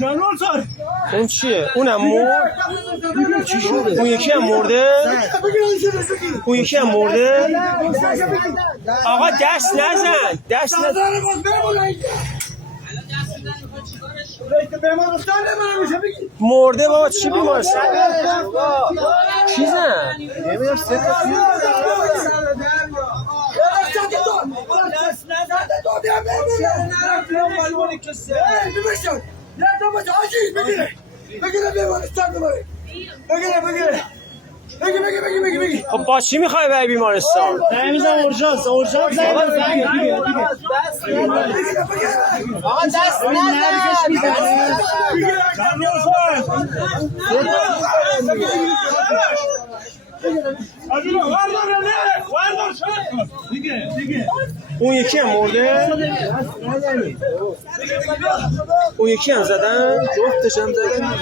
جانور سر اون چیه؟ اونم مرد؟ چی شده؟ اون یکی هم مرده؟ اون یکی هم مرده؟ آقا دست نزن دست نزن مرده بابا چی بیمارستان؟ چی زن؟ نمیدونم سه تا خب با چی میخوای بری بیمارستان؟ نمیزم اورژانس آقا دست اون یکی هم مرده؟ اون یکی هم زدن؟ جفتش هم زدن